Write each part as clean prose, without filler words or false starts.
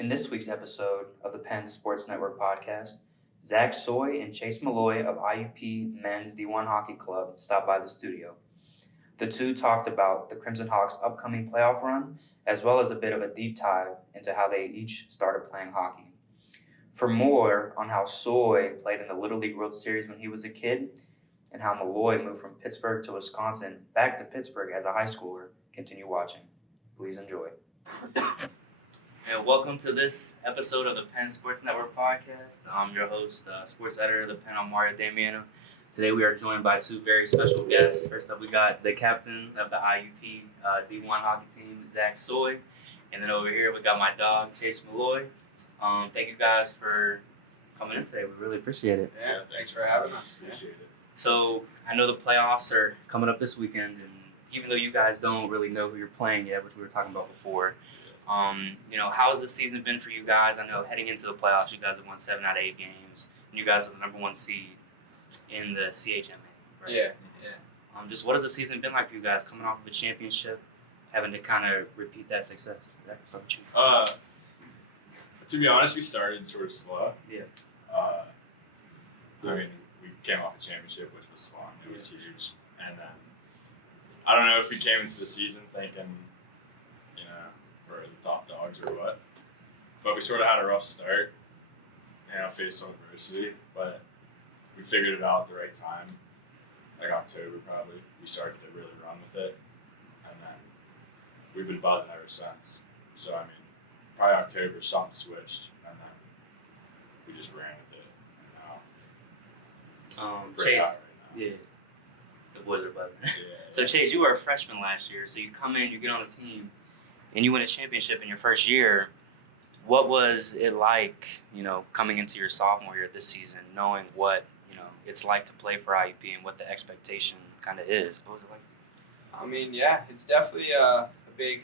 In this week's episode of the Penn Sports Network podcast, Sooy and Chase Malloy of IUP Men's D1 Hockey Club stopped by the studio. The two talked about the Crimson Hawks' upcoming playoff run, as well as a bit of a deep dive into how they each started playing hockey. For more on how Sooy played in the Little League World Series when he was a kid, and how Malloy moved from Pittsburgh to Wisconsin back to Pittsburgh as a high schooler, continue watching. Please enjoy. And welcome to this episode of the Penn Sports Network podcast. I'm your host, sports editor of the Penn, Mario Damiano. Today we are joined by two very special guests. First up, we got the captain of the IUP D1 hockey team, Sooy. And then over here, we got my dog, Chase Malloy. Thank you guys for coming in today. We really appreciate it. Yeah, thanks for having us. Appreciate it. So I know the playoffs are coming up this weekend, and even though you guys don't really know who you're playing yet, which we were talking about before, how's the season been for you guys? I know heading into the playoffs, you guys have won 7 out of 8 games, and you guys are the number 1 seed in the CHMA, right? Yeah. Just what has the season been like for you guys, coming off of a championship, having to kind of repeat that success? To be honest, we started sort of slow. Yeah. We came off a championship, which was fun. It was huge. And then, I don't know if we came into the season thinking, we're the top dogs or what. But we sort of had a rough start, faced some adversity. But we figured it out at the right time. Like October, probably. We started to really run with it. And then we've been buzzing ever since. So, probably October, something switched. And then we just ran with it. And now, Chase, right now. yeah, the boys are buzzing. Yeah. So Chase, you were a freshman last year, so you come in, you get on a team, and you win a championship in your first year. What was it like, coming into your sophomore year this season, knowing what, it's like to play for IUP and what the expectation kind of is? What was it like? It's definitely a big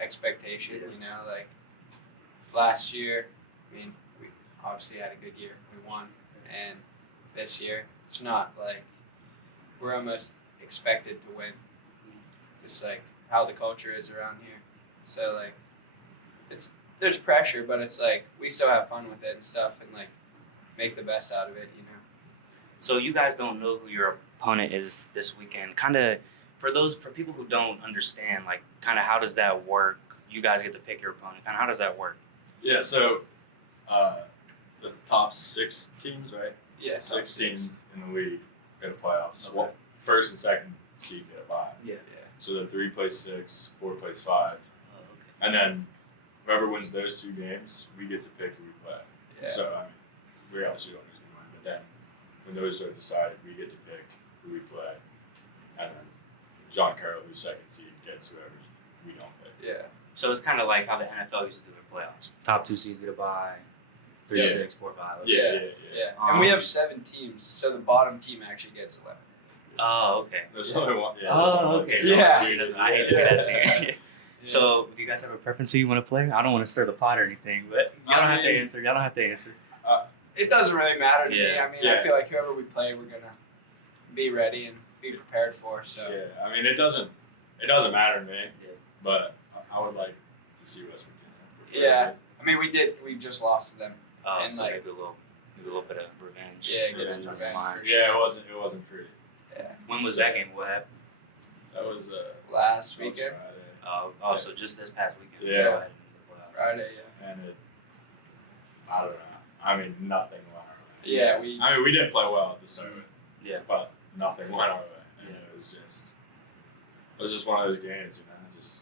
expectation, like last year, we obviously had a good year. We won. And this year, it's not like we're almost expected to win. Just like how the culture is around here. So like there's pressure, but it's like we still have fun with it and stuff and like make the best out of it, So you guys don't know who your opponent is this weekend. Kind of for people who don't understand, like kind of how does that work? You guys get to pick your opponent. Kind of how does that work? Yeah, so the top 6 teams, right? Yeah, 6 teams in the league go to playoffs. Okay. Well, first and second seed get a bye. Yeah. So then 3 plays 6, 4 plays 5. Oh, okay. And then whoever wins those 2 games, we get to pick who we play. Yeah. So, we obviously don't know who's going to win. But then when those are decided, we get to pick who we play. And then John Carroll, who's second seed, gets whoever we don't pick. Yeah. So it's kind of like how the NFL used to do their playoffs. Top 2 seeds get a bye. 3, Yeah. 6, 4, 5. Yeah. And we have 7 teams, so the bottom team actually gets 11. Oh, okay. There's only one. Yeah, Oh, okay. So Yeah. I hate to be that team. So, do you guys have a preference who you want to play? I don't want to stir the pot or anything, but y'all don't have to answer. Y'all don't have to answer. It doesn't really matter to me. Yeah. I feel like whoever we play, we're gonna be ready and be prepared for. So Yeah, it doesn't matter to me, Yeah. but I would like to see West Virginia. yeah, we just lost to them. Oh, And so like- maybe a little bit of revenge. Yeah, get some Revenge revenge. on mine. Yeah, it wasn't pretty. Yeah, When was that game? What happened? That was last that was weekend, Oh, so just this past weekend. Yeah. Go ahead. Friday. and I don't know. Nothing went our way. Yeah, we didn't play well to start with. Yeah. But nothing went our way, and it was just one of those games, Just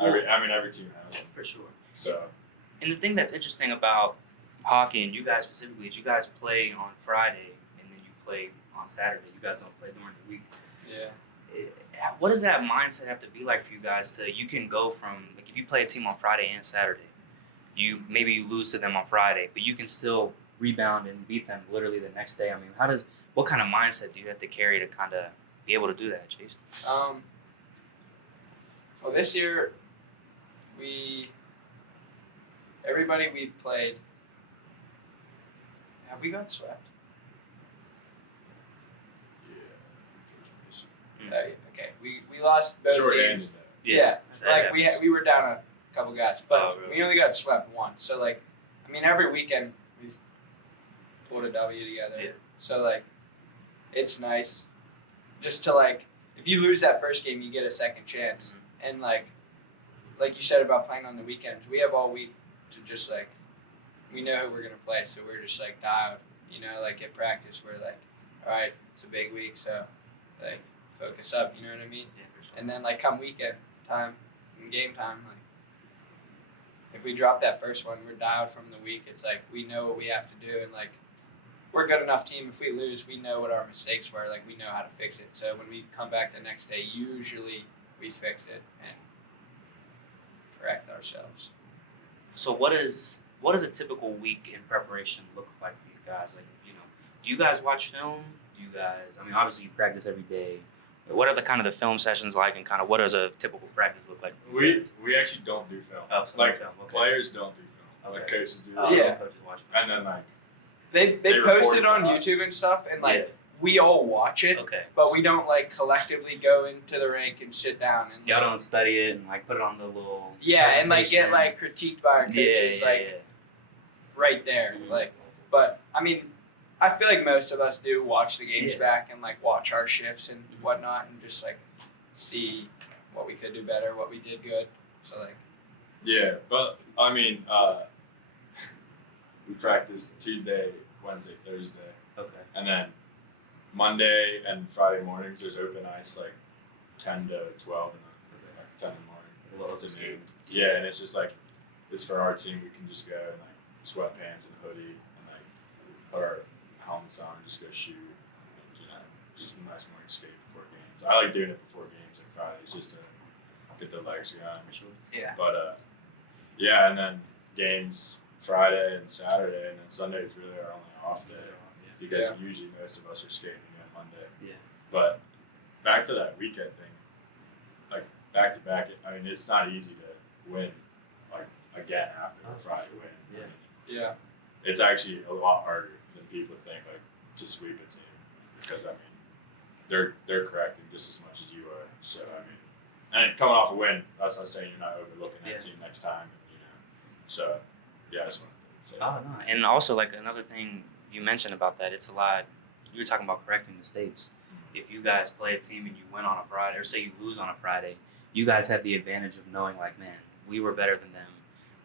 every team has them. For sure. So And the thing that's interesting about hockey, and you guys specifically, is you guys play on Friday and then you play on Saturday. You guys don't play during the week. Yeah. What does that mindset have to be like for you guys you can go from, like, if you play a team on Friday and Saturday, maybe you lose to them on Friday, but you can still rebound and beat them literally the next day. What kind of mindset do you have to carry to kind of be able to do that, Chase? Well, this year everybody we've played. Have we got swept? yeah, George Mason. Okay, we lost both Short games. end. Yeah, That like happens. we were down a a couple guys, but Oh, really? we only got swept once. So like, I mean, every weekend we've pulled a W together. Yeah. So like, it's nice, just to like, if you lose that first game, you get a second chance, and like you said about playing on the weekends, we have all week to just like, we know who we're gonna play, so we're just like dialed. You know, like at practice, we're like, all right, it's a big week, so like focus up. You know what I mean? Yeah, for sure. And then like come weekend time, and game time, like if we drop that first one, we're dialed from the week. It's like we know what we have to do, and like we're a good enough team. If we lose, we know what our mistakes were. Like we know how to fix it. So when we come back the next day, usually we fix it and correct ourselves. So what is a typical week in preparation look like for you guys? Like, you know, do you guys watch film? Do you guys? I mean, obviously you practice every day. What are the kind of the film sessions like, and kind of what does a typical practice look like? For you guys? We actually don't do film. Oh, so like no film. Okay. players don't do film. Like Okay. coaches do. Yeah. Coaches watch film. And then like They They post report it to on us. YouTube and stuff, and like Yeah. we all watch it, Okay. but we don't like collectively go into the rink and sit down and Y'all like, don't study it and like put it on the little yeah, and like get presentation. like critiqued by our coaches like right there. Mhm. Like, but I mean, I feel like most of us do watch the games Yeah. back and like watch our shifts and whatnot, and just like see what we could do better, what we did good. So like, yeah, but I mean, we practice Tuesday, Wednesday, Thursday, Okay. and then Monday and Friday mornings there's open ice like 10 to 12 and like 10 in the morning. A little to skate. noon. Yeah, and it's just like it's for our team. We can just go in like sweatpants and hoodie and like put our helmets on and just go shoot. And, you know, just a nice morning skate before games. I like doing it before games on Fridays just to get the legs going. yeah, But yeah, and then games Friday and Saturday, and then Sunday is really our only off day because usually most of us are skating on Monday. Yeah. But back to that weekend thing, like back to back. I mean, it's not easy to win like again after a Friday win. Yeah. yeah, It's actually a lot harder than people think. Like to sweep a team because I mean, they're correcting just as much as you are. So I mean, and coming off a win, that's not saying you're not overlooking that team next time. You know, so yeah, I just wanted to say. Oh no. And also like another thing you mentioned about that, it's a lot. You were talking about correcting mistakes. If you guys play a team and you win on a Friday, or say you lose on a Friday, you guys have the advantage of knowing, like, man, we were better than them.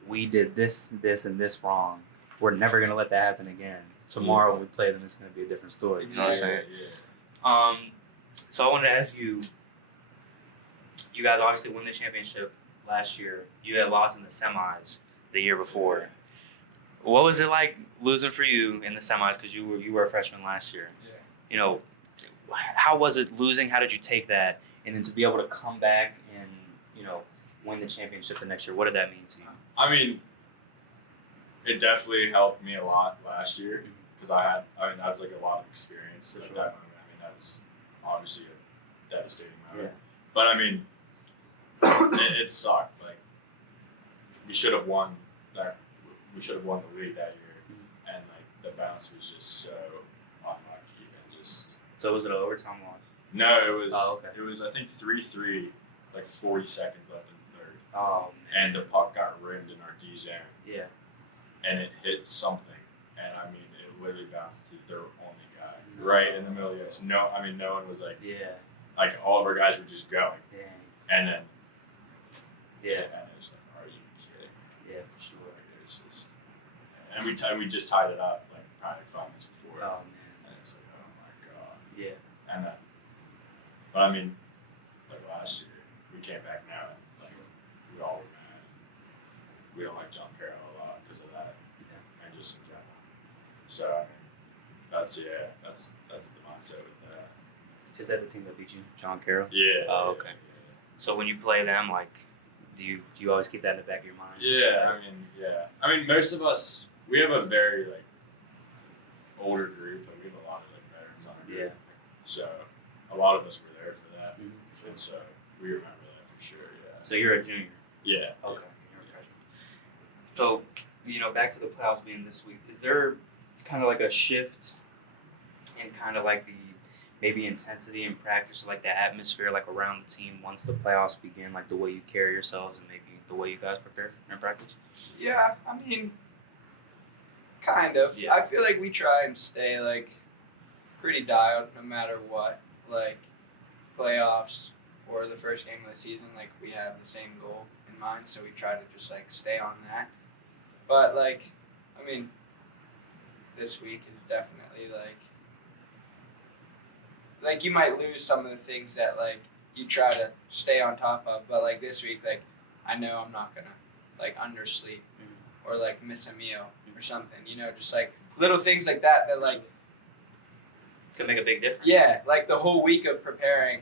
We did this, this, and this wrong. We're never gonna let that happen again. Tomorrow when we play them, it's gonna be a different story. You know what I'm saying? Yeah. So I wanted to ask you. You guys obviously won the championship last year. You had lost in the semis the year before. What was it like losing for you in the semis? Because you were a freshman last year. yeah. You know, how was it losing? How did you take that? And then to be able to come back and, you know, win the championship the next year, what did that mean to you? I mean, it definitely helped me a lot last year because I mean, that's like a lot of experience at that moment. I mean, that's obviously a devastating moment. Yeah. But I mean, it sucked. Like, we should have won that. We should have won the league that year, and like the bounce was just so unlucky and just. So was it an overtime loss? No, it was. Oh, okay. It was I think 3-3, like 40 seconds left in the third, Oh, man. and the puck got rimmed in our D zone, Yeah. and it hit something, and I mean it literally bounced to their only guy right in the middle of the ice. No, I mean no one was like Yeah. all of our guys were just going, Dang. and then Yeah. and it was like, are you kidding me? Yeah, for sure. Like, it was just, and we just tied it up like probably 5 minutes before, Oh, man. and it's like oh my god, Yeah. and then, but I mean, like last year we came back now and like we all were mad. We don't like John Carroll a lot because of that, and just in general. So I mean, that's the mindset with that. Is that the team that beat you, John Carroll? Yeah. Oh, okay. So when you play them, like, do you always keep that in the back of your mind? Yeah, I mean, most of us, we have a very, like, older group. Like, we have a lot of, like, veterans on our group. Yeah. So, a lot of us were there for that. Mhm, for sure. And so, we remember that for sure, yeah. So you're a junior. Yeah. Okay. You're a freshman. So, you know, back to the playoffs being this week, is there kind of like a shift in kind of like the maybe intensity in practice, like the atmosphere, like around the team once the playoffs begin, like the way you carry yourselves and maybe the way you guys prepare in practice? Yeah, I mean, kind of. Yeah. I feel like we try and stay like pretty dialed no matter what. Like playoffs or the first game of the season, like we have the same goal in mind, so we try to just like stay on that. But like, I mean, this week is definitely like you might lose some of the things that like you try to stay on top of, but like this week, like I know I'm not gonna like undersleep or like miss a meal or something, you know, just like little things like that like Could make a big difference. yeah, like the whole week of preparing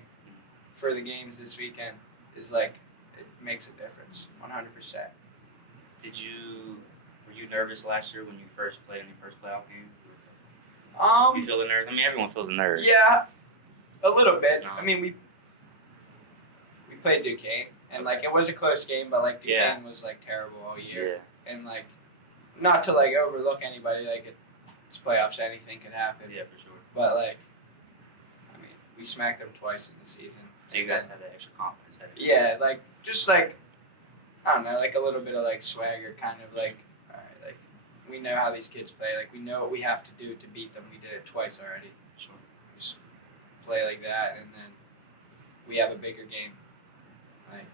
for the games this weekend is like it makes a difference 100%. Were you nervous last year when you first played in your first playoff game? You feel the nerves? I mean, everyone feels the nerves. Yeah, a little bit. No. I mean, we played Duquesne, and like it was a close game, but like Duquesne was like terrible all year, and like not to like overlook anybody, like it's playoffs, anything could happen. Yeah, for sure. But like, I mean, we smacked them twice in the season. So you guys had that extra confidence. Yeah, like just like I don't know, like a little bit of like swagger, kind of like all right, like we know how these kids play, like we know what we have to do to beat them. We did it twice already. Sure. Just play like that, and then we have a bigger game. Like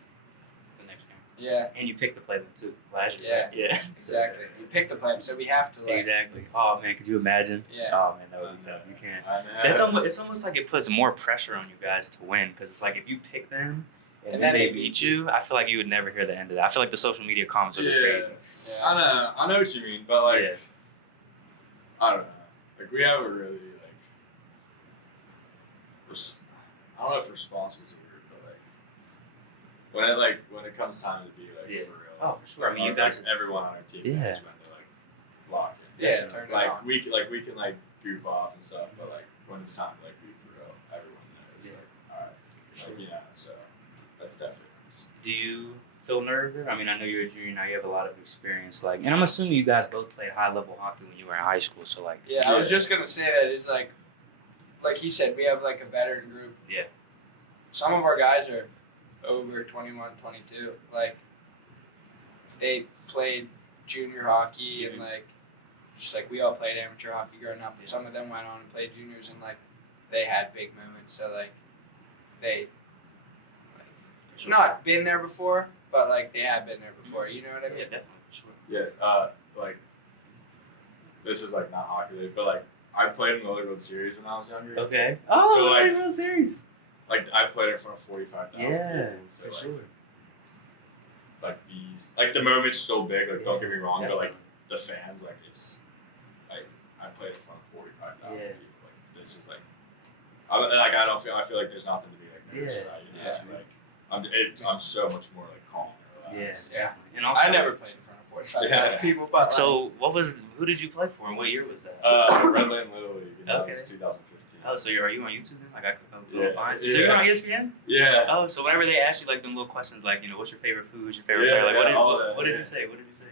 The next game. yeah, And you picked the play too last year. Yeah. Right? Yeah. exactly. We picked a plan, so we have to like Exactly. Oh man, could you imagine? Yeah. Oh man, that would be tough. You can't. I know. It's almost like it puts more pressure on you guys to win because it's like if you pick them and And then then they they beat you, I feel like you would never hear the end of that. I feel like the social media comments would be crazy. Yeah. I know what you mean, but like, Yeah. I don't know. Like we have a really like, I don't know if responsible is a word, but like when it comes time to be like Yeah. for real. Oh, for sure. I mean, you guys. like, everyone on our team Yeah. knows when to like lock in. Yeah, turn it Like on. we can like goof off and stuff, but like when it's time to like be for real, everyone knows. Yeah. Like, all right, like, you know. So that's definitely nice. Do you feel nervous there? I mean, I know you're a junior now. You have a lot of experience. Like, and I'm assuming you guys both played high level hockey when you were in high school. So like. Yeah, I was just gonna say that is like he said, we have like a veteran group. Yeah. Some of our guys are over 21, 22. Like they played junior hockey and like just like we all played amateur hockey growing up. But some of them went on and played juniors and like they had big moments. So like they For sure. not been there before, but like they have been there before. You know what I mean? Yeah, definitely for sure. Yeah. Like this is like not hockey related, but like I played in the World Series when I was younger. Okay. Oh, So, like- World Series. Like I played in front of 45,000 Yeah, people. So for like, sure. like these, like the moment's so big. Like don't get me wrong, but like Definitely. the fans, like it's like I played in front of 45,000 Yeah. people. Like this is like, I feel like there's nothing to be like nervous Yeah. about. You know, Yeah. I'm so much more like calm and relaxed. Yeah. Yeah. Definitely. And also, I never played in front of 45,000 Yeah. people, but like, So who did you play for and what year was that? Redland Little League. And that Okay. was 2015. Oh, so are you on YouTube then? Like I could Yeah. find. So Yeah. you're on ESPN? Yeah. Oh, so whenever they ask you like them little questions like, you know, what's your favorite food? What's your favorite Yeah, flavor? Like, yeah, all that, what did yeah. you say? What did you say?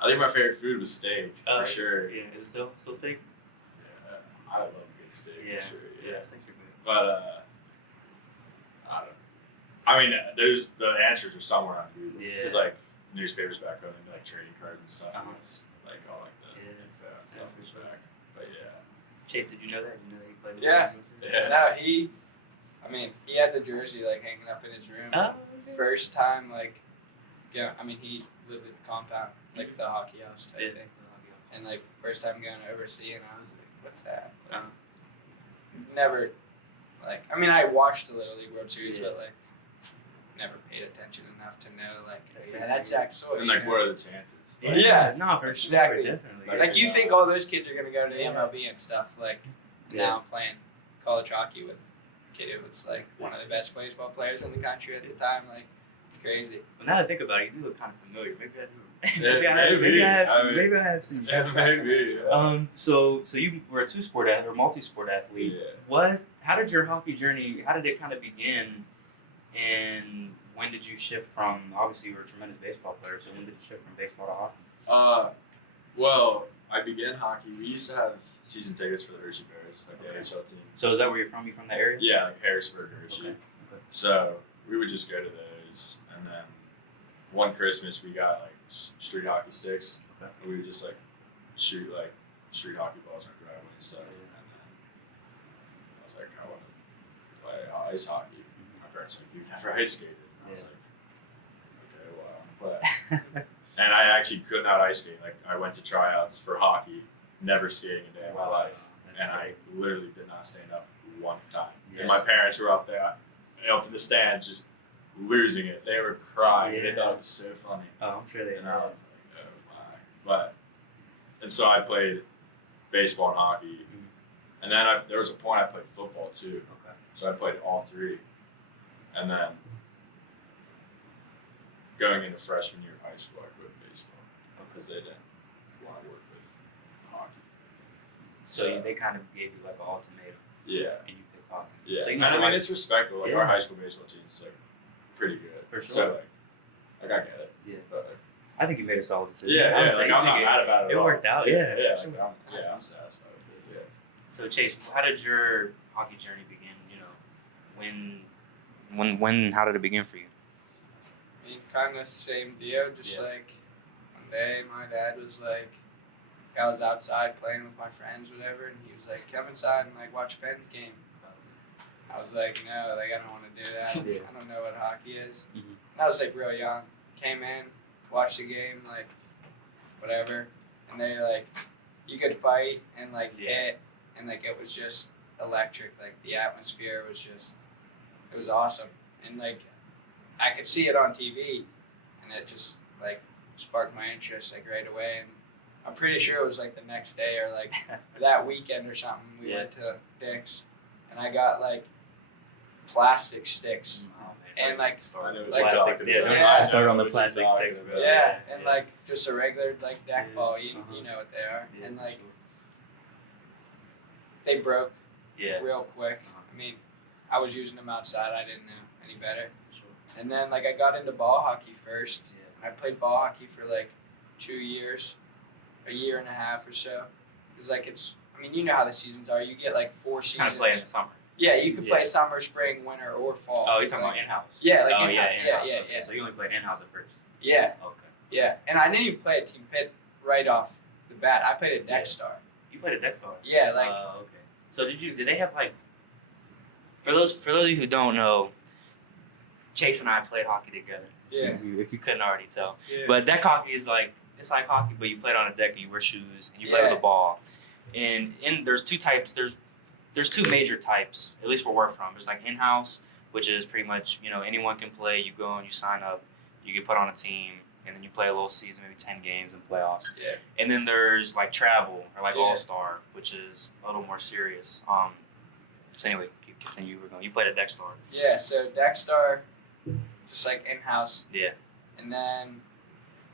I think my favorite food was steak for sure. Yeah. Is it still steak? Yeah, I love good steak Yeah. for sure. Yeah. Steaks are good. But I don't know. I mean, there's the answers are somewhere on Google. Yeah. Because like newspapers back home, and like trading cards and stuff. Uh-huh. And it's like all like the Yeah. info and stuff Yeah, is for sure. back. But yeah. Chase, did you know that? Did you know that he played? Yeah. Yeah. no, he had the jersey like hanging up in his room. Oh, okay. First time like, yeah, I mean he lived at the compound, like the hockey house type Yeah. thing, and like first time going overseas, and I was like, what's that? Like, Uh-huh. Never, like, I mean I watched the Little League World Series, Yeah. but like never paid attention enough to know like, That's yeah, crazy. that's Zach Sawyer. And like, you know? what are the chances? Like, Yeah. No, for Exactly. sure. Definitely. Like, Like you Yeah. think all those kids are gonna go to the Yeah. MLB and stuff, like and Yeah. now I'm playing college hockey with a kid who was like one of the best baseball players in the country at the time. Like it's crazy. Well, now that I think about it, you do look kind of familiar. Maybe I do. Yeah, maybe I have some. Maybe I have some. Yeah, maybe. Yeah. So you were a two-sport athlete or multi-sport athlete. Yeah. How did your hockey journey? How did it kind of begin? And when did you shift from? Obviously, you were a tremendous baseball player. So when did you shift from baseball to hockey? Well, I began hockey. We used to have season tickets for the Hershey Bears, like the Okay. NHL team. So is that where you're from? You from the area? Yeah, like Harrisburg, Hershey. Okay. So we would just go to those, and then one Christmas we got like street hockey sticks, Okay. and we would just like shoot like street hockey balls in our driveway and stuff. And then I was like, I want to play ice hockey. My parents were like, you've never ice skated. And I was like, okay, well, I want to play. And I actually could not ice skate. Like I went to tryouts for hockey, never skating a day in my life, and I literally did not stand up one time. Yeah. And my parents were up there, up in the stands, just losing it. They were crying. Yeah. They thought it was so funny. Oh, I'm sure they And I was like, oh my. And so I played baseball and hockey. And then there was a point I played football too. Okay. So I played all three. And then going into freshman year of high school, I quit baseball because they didn't want to work with hockey. So they kind of gave you like an ultimatum, Yeah. and you picked hockey. Yeah. So you And must I have mean, liked- it's respectable. Like Yeah. our high school baseball team's like pretty good. For sure. So like I get it. Yeah. But like, I think you made a solid decision. yeah, I would yeah. say Like you I'm not think mad about it. it at all. worked out, Yeah. yeah. Like, I'm satisfied with it. So Chase, how did your hockey journey begin? You know, when, how did it begin for you? I mean, kind of same deal. Just Yeah. like one day, my dad was like, I was outside playing with my friends, whatever, and he was like, "Come inside and like watch Penn's game." I was like, "No, like I don't want to do that. Yeah. I don't know what hockey is." Mhm. And I was like real young. Came in, watched the game, like whatever, and they like you could fight and like Yeah. hit, and like it was just electric. Like the atmosphere was just, it was awesome, and like I could see it on TV, and it just like sparked my interest like right away. And I'm pretty sure it was like the next day or like that weekend or something. We Yeah. went to Dick's, and I got like plastic sticks. Oh, man. And, like, Start with like, plastic. yeah, Yeah, I start on the What you're plastic talking stick. about. Yeah, and Yeah. like just a regular like deck Yeah. ball, you Uh-huh. know what they are, Yeah, and for like sure. they broke Yeah. real quick. I mean, I was using them outside. I didn't know any better. For sure. And then like I got into ball hockey first. Yeah. And I played ball hockey for like 2 years, a year and a half or so. It's like I mean, you know how the seasons are. You get like 4 Kind seasons. of play in the summer. Yeah, you could play Yeah. summer, spring, winter, or fall. Oh, you're talking Like, about in-house? Yeah, like oh, in-house. Yeah, Yeah, in-house. yeah, Okay. yeah. So you only played in-house at first? Yeah, Okay. yeah. And I didn't even play a team pit right off the bat. I played a deck Yeah. star. You played a deck star? Yeah, like Okay. So did they have like, for those of you who don't know, Chase and I played hockey together. yeah. If you couldn't already tell. Yeah. But deck hockey is like, it's like hockey, but you play it on a deck and you wear shoes and you play Yeah. with a ball. And there's two types. There's two major types, at least where we're from. There's like in-house, which is pretty much, anyone can play. You go and you sign up, you get put on a team, and then you play a little season, maybe 10 games in playoffs. Yeah. And then there's like travel or like Yeah. all-star, which is a little more serious. So anyway, you continue. You played a deck star. Yeah, so deck star, just like in-house. Yeah. And then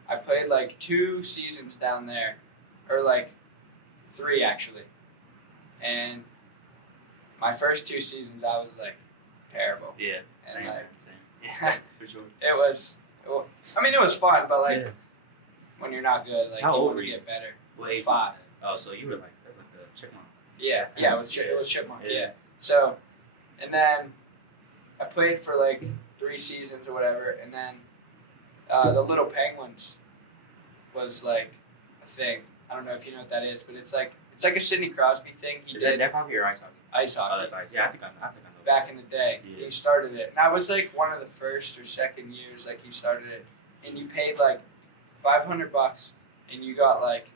I played like 2 seasons down there, or like 3 actually. And my first 2 seasons, I was like terrible. Yeah. And Same. like, Same. Yeah, for sure. it was fun, but like Yeah. when you're not good, like How you old want were to you? get better. What age? 5. Oh, so you were like the chipmunk. Yeah, it was Chipmunk. Yeah. Yeah. So, and then I played for like 3 seasons or whatever, and then the Little Penguins was like a thing. I don't know if you know what that is, but it's like a Sidney Crosby thing. He Is that did deck hockey or ice hockey? ice Oh, hockey that's ice. Yeah, I think I know. back in the day. Yeah. He started it, and I was like one of the first or second years like he started it, and you paid like $500, and you got like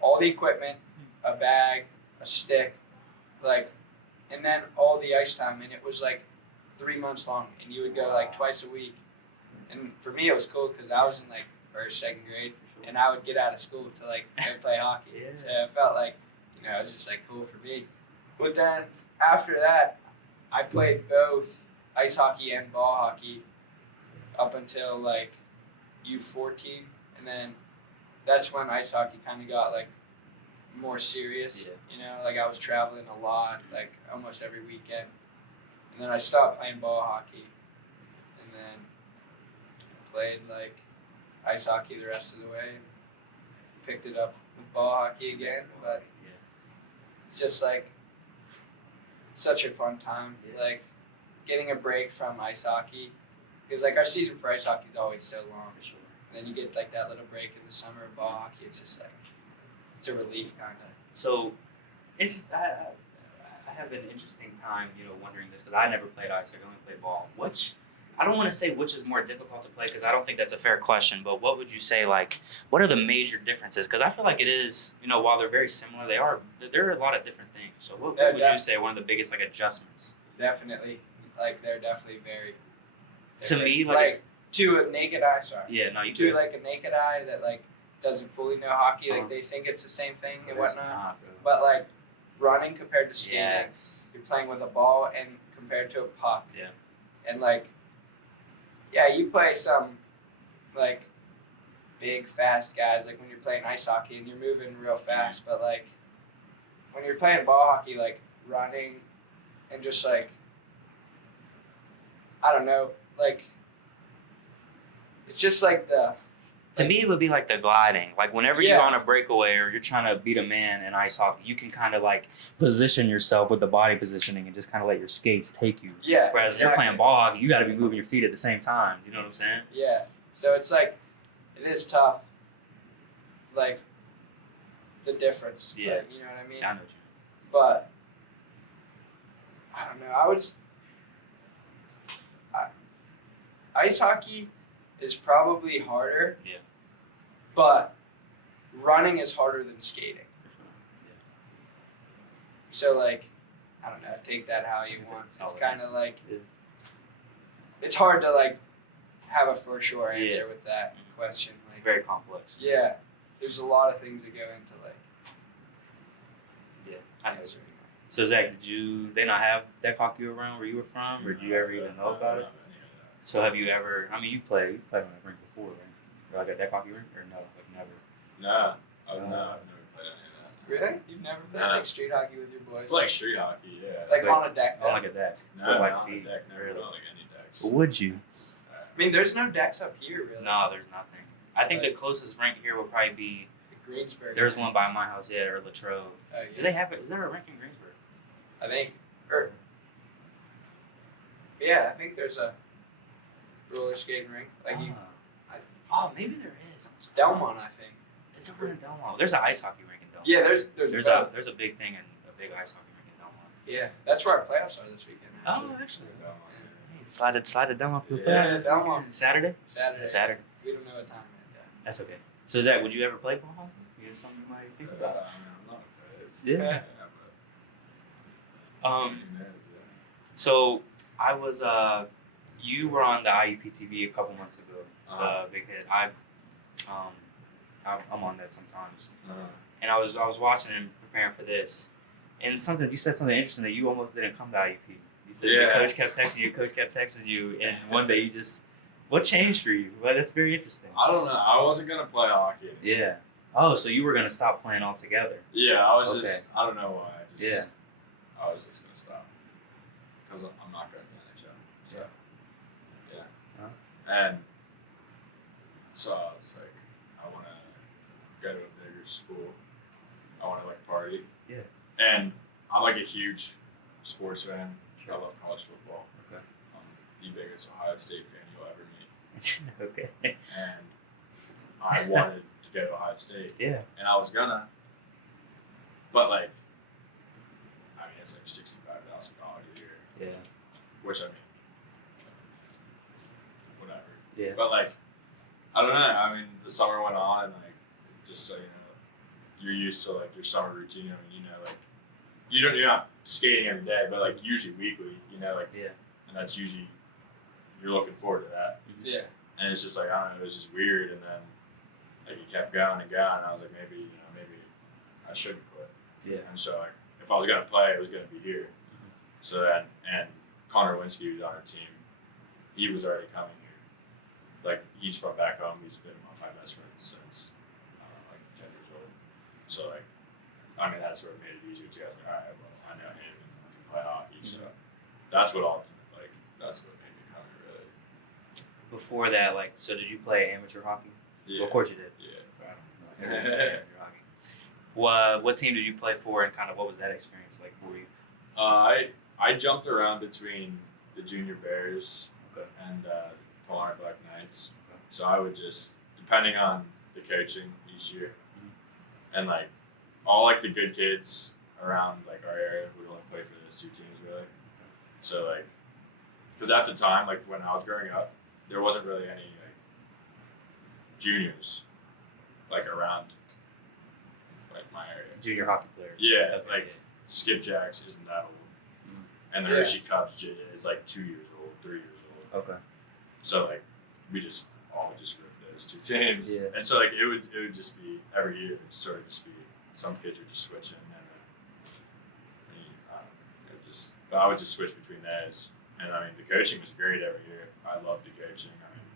all the equipment, a bag, a stick, like, and then all the ice time, and it was like 3 months long, and you would go like twice a week. And for me, it was cool because I was in like 1st, 2nd grade, and I would get out of school to like go play hockey. Yeah. So it felt like, it was just like cool for me. But then after that, I played both ice hockey and ball hockey up until like U14, and then that's when ice hockey kind of got like more serious. Yeah. Like I was traveling a lot, like almost every weekend, and then I stopped playing ball hockey, and then played like ice hockey the rest of the way, and picked it up with ball hockey again. But Yeah. it's just like such a fun time, Yeah. like getting a break from ice hockey because like our season for ice hockey is always so long. And then you get like that little break in the summer of ball hockey. It's just like it's a relief kind of. So, it's I have an interesting time, wondering this because I never played ice. I only played ball. I don't want to say which is more difficult to play because I don't think that's a fair question. But what would you say, like, what are the major differences? Because I feel like it is, while they're very similar, there are a lot of different things. So what would you say are one of the biggest like adjustments? Definitely, like they're definitely very. To me, like to a naked eye. Sorry. Yeah, no, you to could. like a naked eye that like doesn't fully know hockey, like they think it's the same thing and whatnot. But like running compared to skating, you're playing with a ball and compared to a puck. Yeah. And like, yeah, you play some like big fast guys like when you're playing ice hockey and you're moving real fast, but like when you're playing ball hockey, like running and just like I don't know, like it's just like the. To me, it would be like the gliding. Like whenever you're on a breakaway or you're trying to beat a man in ice hockey, you can kind of like position yourself with the body positioning and just kind of let your skates take you. Yeah. Whereas if you're playing ball hockey, you got to be moving your feet at the same time. You know what I'm saying? Yeah. So it's like, it is tough. Like, the difference. Yeah. Like, you know what I mean? I know what you mean. But, I don't know. Ice hockey is probably harder. Yeah. But running is harder than skating. Yeah. So like, I don't know. Take that how you want. It's kind of like, it's hard to like have a for sure answer with that question. Like very complex. Yeah, there's a lot of things that go into like. Yeah, I know. Answering So Zach, they not have deck hockey around where you were from, or did you ever even know about it? So have you ever? I mean, you played on a rink before, right? Or like a deck hockey rink, or no? Like never. No, I've never played any of that. Really? You've never played like street hockey with your boys? It's like street hockey, yeah. Like but- on a deck. On like a deck. No, With, like not on feet. a deck. Never Really? on like any decks. Would you? I mean, there's no decks up here really. No, there's nothing. I think the closest rink here would probably be. Greensburg. There's one by my house, yeah, or Latrobe. Oh, Do they have it? Is there a rink in Greensburg? I think. Yeah, I think there's a roller skating rink. Like you, Oh, maybe there is. Delmont, I think. Is there one in Delmont? There's an ice hockey rink in Delmont. Yeah, there's both. There's a big thing in a big ice hockey rink in Delmont. Yeah, that's where our playoffs are this weekend. Actually. Oh, actually. No, Slide it Delmont for the Yeah, playoffs. Delmont. Saturday. Saturday. We don't know what time it is. That's okay. So Zach, would you ever play ball hockey? You have something you might think about? I'm not Yeah. but So I was you were on the IUP TV a couple months ago. Big hit. I'm on that sometimes. And I was watching and preparing for this, and you said something interesting that you almost didn't come to IUP. You said your coach kept texting you, and one day you just, what changed for you? Well, that's very interesting. I don't know. I wasn't gonna play hockey. Yeah. Oh, so you were gonna stop playing altogether? Yeah, I was just. I don't know why. I was just gonna stop because I'm not going to the NHL. So yeah. And so I was like, I want to go to a bigger school. I want to like party. Yeah. And I'm like a huge sports fan. I love college football. Okay. I'm the biggest Ohio State fan you'll ever meet. Okay. And I wanted to go to Ohio State. Yeah. And I was gonna, but like, I mean, it's like $65 a year. Yeah. Which I mean, whatever. Yeah. But like, I don't know. I mean, the summer went on, and like, just so you know, you're used to like your summer routine. I mean, you know, like, you're not skating every day, but like usually weekly. You know, like, Yeah. and that's usually you're looking forward to that. Yeah. And it's just like, I don't know, it was just weird. And then like he kept going and going. And I was like, maybe I shouldn't quit. Yeah. And so like, if I was gonna play, it was gonna be here. So then, and Connor Winsky, who's on our team, he was already coming here. Like he's from back home. He's been my best friend since like 10 years old. So like, I mean, that sort of made it easier too. I was like, all right, well, I know him and I can play hockey. So that's what that's what made me come here really. Before that, like, so did you play amateur hockey? Yeah. Well, of course you did. Yeah. So I don't know. Amateur hockey. What team did you play for, and kind of what was that experience like for you? I jumped around between the Junior Bears Okay. and Palmer Black Knights. So I would just, depending on the coaching each year, and like all like the good kids around like our area would only play for those two teams really. So like, because at the time, like when I was growing up, there wasn't really any like juniors like around like my area. Junior hockey players. Yeah, Okay. like Skipjacks isn't that old, and the Yeah. Hershey Cups is like 2 years old, 3 years old. Okay. So like we just all just ripped those two teams, Yeah. and so like it would just be every year it would sort of just be some kids would just switch in, and but I would just switch between those, and I mean the coaching was great every year. I loved the coaching. I mean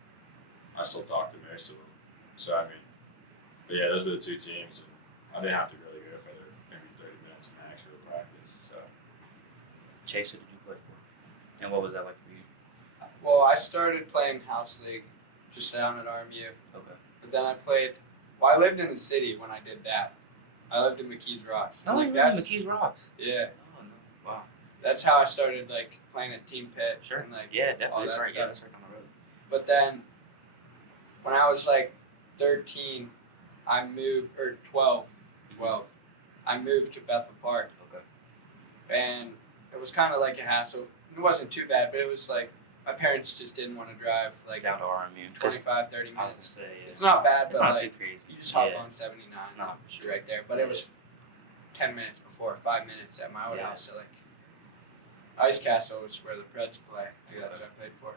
I still talk to most of them, so I mean, but yeah, those were the two teams, and I didn't have to really go for maybe 30 minutes max for practice. So Chase, who did you play for? And what was that like for you? Well, I started playing house league just down at RMU. Okay. But then I played. Well, I lived in the city when I did that. I lived in McKees Rocks. No, Like, you that's McKees Rocks. yeah. Oh no! Wow. That's how I started like playing at Team Pit. Sure. And, like, Yeah, all definitely. that That's right. stuff. Yeah, that's right down the road. But then, when I was like 13, I moved, or 12, I moved to Bethel Park. Okay. And it was kind of like a hassle. It wasn't too bad, but it was like, my parents just didn't want to drive like Down to RMU. 'Cause 25, 30 I was minutes. gonna say, yeah. It's not bad, It's but not like, too crazy. you just hop Yeah. on 79 No, for you're sure. right there. But it was 10 minutes before, 5 minutes at my old Yeah. house. So like, Ice Castle was where the Preds play. Like, that's Okay. what I played for.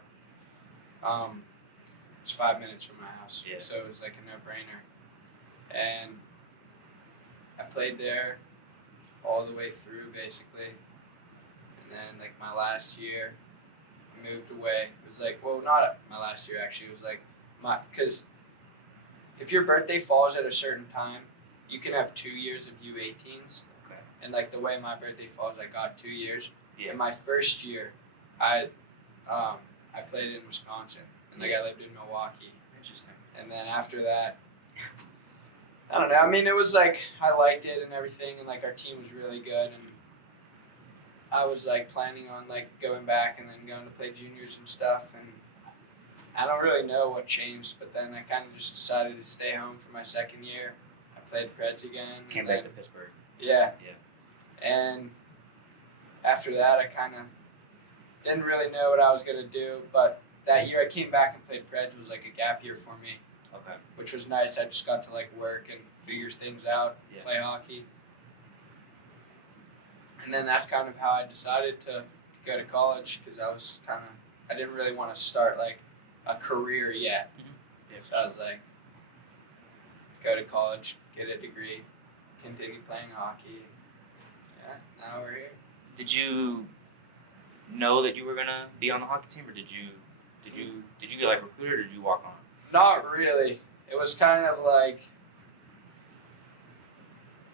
It's 5 minutes from my house, Yeah. so it was like a no-brainer. And I played there all the way through, basically. And then like my last year, I moved away. It was like, well, not my last year actually. It was like because if your birthday falls at a certain time, you can have 2 years of U18s. Okay. And like the way my birthday falls, I got 2 years. Yeah. In my first year, I played in Wisconsin, and like I lived in Milwaukee. Interesting. And then after that, I don't know. I mean, it was like I liked it and everything, and like our team was really good, and I was like planning on like going back and then going to play juniors and stuff, and I don't really know what changed, but then I kind of just decided to stay home for my second year. I played Preds again. Came and back then, to Pittsburgh. Yeah. Yeah. And after that, I kind of didn't really know what I was going to do, but that year I came back and played Preds was like a gap year for me, Okay. which was nice. I just got to like work and figure things out, Yeah. play hockey. And then that's kind of how I decided to go to college because I didn't really want to start like a career yet. Yeah. So I was like, go to college, get a degree, continue playing hockey. Yeah, now we're here. Did you know that you were gonna be on the hockey team, or did you get like recruited, or did you walk on? Not really. It was kind of like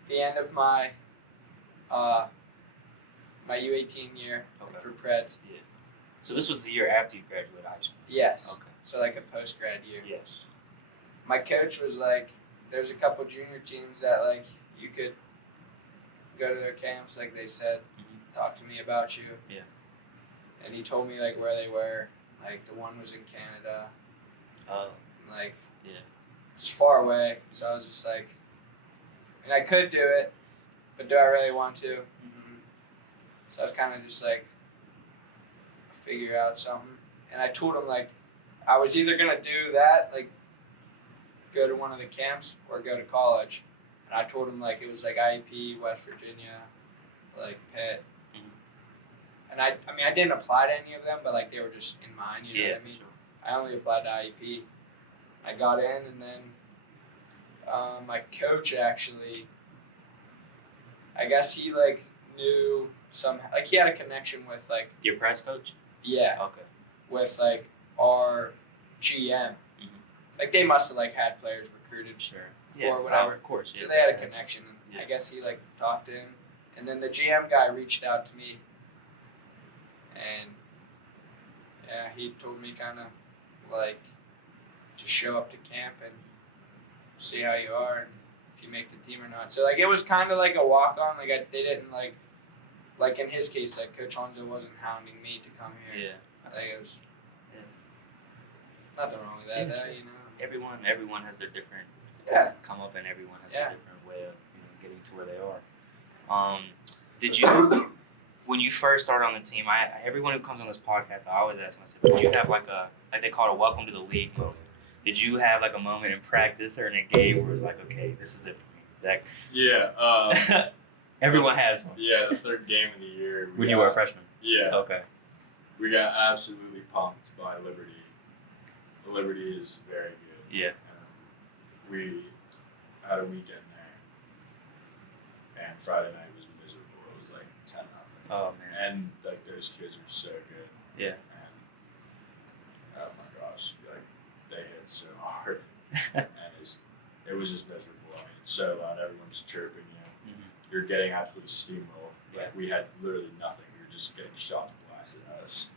the end of my my U18 year Okay. for Preds. Yeah. So this was the year after you graduated high school. Yes. Okay. So like a post grad year. Yes. My coach was like, there's a couple junior teams that like you could go to their camps, like they said, talk to me about you. Yeah. And he told me like where they were. Like the one was in Canada. Like Yeah. just far away. So I was just like, I mean, I could do it, but do I really want to? So I was kind of just like, figure out something. And I told him like, I was either gonna do that, like, go to one of the camps or go to college. And I told him like it was like IUP, West Virginia, like Pitt. And I mean, I didn't apply to any of them, but like they were just in mind. You know Yeah. what I mean? I only applied to IUP. I got in, and then my coach actually, I guess he like knew like he had a connection with like Your press coach. yeah Okay. with like our GM. Mhm. Like they must have like had players recruited Sure. for whatever. Of course. So Yeah. they had a connection, and Yeah. I guess he like talked to him, and then the GM guy reached out to me, and yeah, he told me kind of like just show up to camp and see how you are and if you make the team or not. So like it was kind of like a walk on. Like they didn't like in his case, like Coach Honzo wasn't hounding me to come here. Yeah. I think it was. Nothing wrong with that, Yeah, though, sure. you know. Everyone has their different Yeah. come up, and everyone has Yeah. a different way of getting to where they are. Did you, when you first started on the team? Everyone who comes on this podcast, I always ask myself, did you have like they call it a welcome to the league moment? Did you have like a moment in practice or in a game where it was like, okay, this is it for me? Yeah. Everyone has one. Yeah, the third game of the year. When you were a freshman. Yeah. Okay. We got absolutely pumped by Liberty. The Liberty is very good. Yeah. We had a weekend there, and Friday night was miserable. It was like 10-0. Oh man. And like those kids are so good. Yeah. And oh my gosh, like they hit so hard, and it was just miserable. I mean, it's so loud. Everyone's chirping you. Mhm. You're getting absolutely steamrolled. Yeah. Like we had literally nothing. We were just getting shots blasted at us,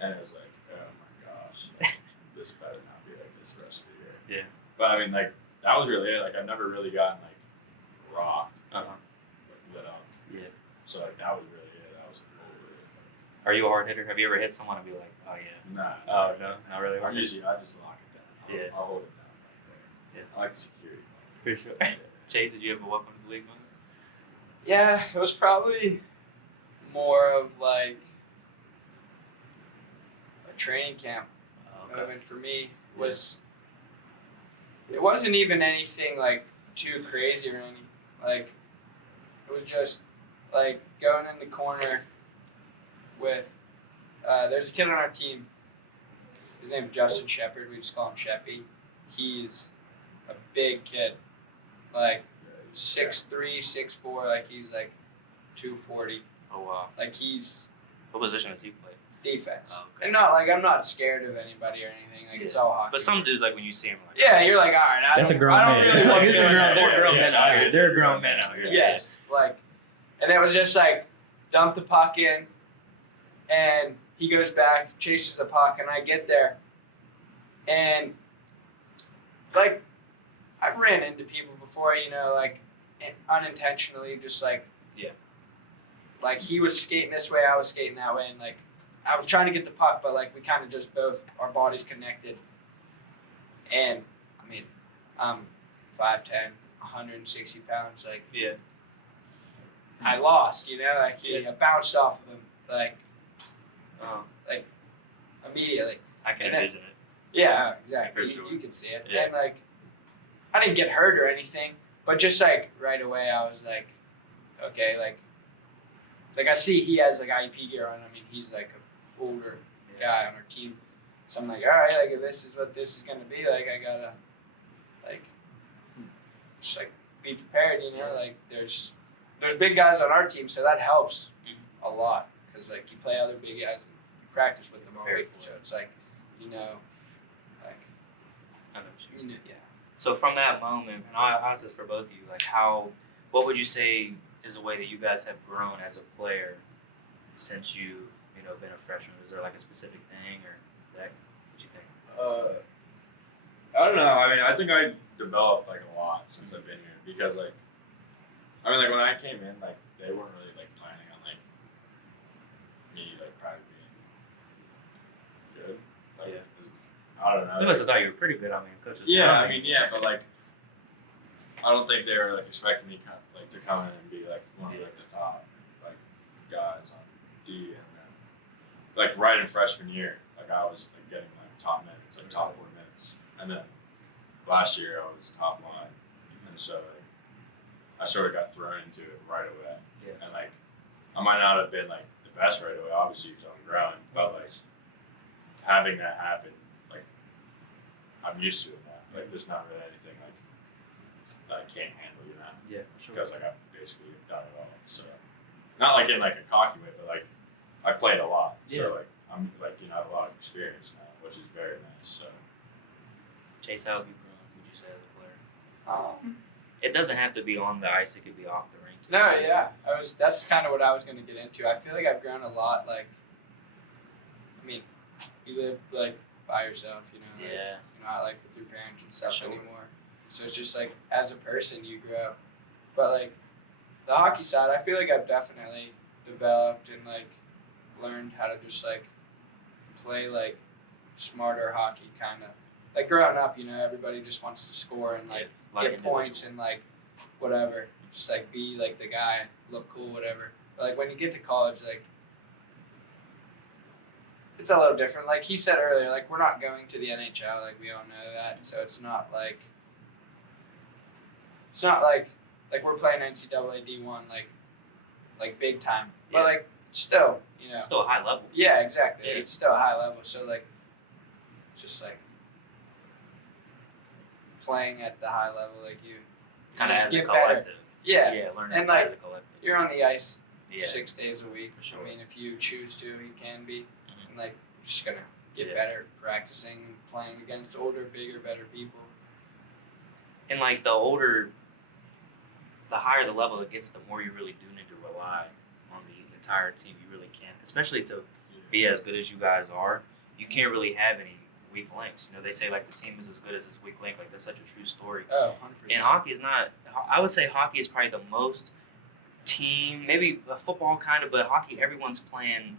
and it was like, oh my gosh, like, this better not be like this the rest of the year. Yeah. But I mean, like that was really it. Like I've never really gotten like rocked, Uh-huh. like lit up. Yeah. So like that was really it. That was really Are you a hard hitter? Have you ever hit someone and be like, oh yeah? Nah. Oh no, not really hard. I'm usually I just lock it down. Yeah. I'll hold it down right there. Yeah. I like the security. For sure. Chase, did you ever welcome to the league moment? Yeah, it was probably more of like a training camp. Oh, Moment for me was it wasn't even anything like too crazy or anything. Like it was just like going in the corner with there's a kid on our team. His name is Justin Shepard. We just call him Sheppy. He's a big kid, like 6'3", 6'4". Like he's like 240. Oh wow. Like he's What position does he play? defense. Oh, okay. And not like I'm not scared of anybody or anything. Like it's all hockey. But some dudes, like when you see him, like, Yeah, you're like, all right. That's a grown I man. don't really want to It's go a grown- there. they're grown men out here. They're grown men out here. Yes, like, and it was just like, dump the puck in, and he goes back, chases the puck, and I get there, and like, I've ran into people before, you know, like unintentionally, just like, Yeah. like he was skating this way, I was skating that way, and like, I was trying to get the puck, but like we kind of just both our bodies connected, and I mean, I'm 5'10", 160 pounds, like. Yeah. I lost, you know, like I bounced off of him, like immediately. I can And then- envision it. Yeah, exactly. For sure. You can see it. Yeah. And like, I didn't get hurt or anything, but just like right away, I was like, okay, like I see he has like IUP gear on. I mean, he's like an older guy on our team, so I'm like, all right, like if this is what this is gonna be, like I gotta like just like be prepared, you know. Like there's big guys on our team, so that helps a lot because like you play other big guys and you practice with them all Very week, so it's like, you know, like I know what you mean. you know, yeah. So from that moment, and I'll ask this for both of you, like what would you say is a way that you guys have grown as a player since you've been a freshman? Is there like a specific thing, or Zach, what you think? I don't know. I mean, I think I developed like a lot since I've been here because like, I mean, like when I came in, like they weren't really like planning on like me like probably being good. Like, Yeah. I don't know. They must have thought you were pretty good. I mean, coaches. Yeah, I mean, yeah, but like, I don't think they were like expecting me to come in and be like one of like the top like guys on D, and then like right in freshman year, like I was like getting like top minutes, like top 4 minutes, and then last year I was top line, and so like, I sort of got thrown into it right away, and like I might not have been like the best right away, obviously because I'm growing, but like having that happen, like I'm used to it now. Like there's not really anything like that I can't handle, you know. Yeah, for sure. Because like I've basically done it all. So not like in like a cocky way, but like I played a lot. Yeah. So like I'm like I have a lot of experience now, which is very nice. So Chase, how have you grown? Would you say as a player? Um, It doesn't have to be on the ice. It could be off the rink. too. No, yeah, that's kind of what I was gonna get into. I feel like I've grown a lot. Like, I mean, you live like by yourself, you know. Like, Yeah. you're not like with your parents and stuff Sure. anymore. So it's just like as a person you grow. But like the hockey side, I feel like I've definitely developed and like learned how to just like play like smarter hockey kind of. Like growing up, everybody just wants to score and like get points and like whatever. Just like be like the guy, look cool, whatever. But like when you get to college, like it's a little different. Like he said earlier, like we're not going to the NHL. Like we all know that, so it's not like we're playing NCAA D1 like big time. But like still, Still a high level. Yeah, exactly. Yeah. It's still a high level. So like, just like playing at the high level, like you Kind of just as a get better. collective. Yeah, Yeah, learning and like as a collective. you're on the ice Yeah. 6 days a week. For sure. I mean, if you choose to, you can be. Mhm. And like, you're just gonna get Yeah. better practicing and playing against older, bigger, better people. And like the higher the level it gets, the more you really do need to rely on the entire team. You really can, especially to be as good as you guys are. You can't really have any weak links. They say like the team is as good as its weak link. Like that's such a true story. Oh, 100%. And hockey is not. I would say hockey is probably the most team. Maybe football kind of, but hockey everyone's playing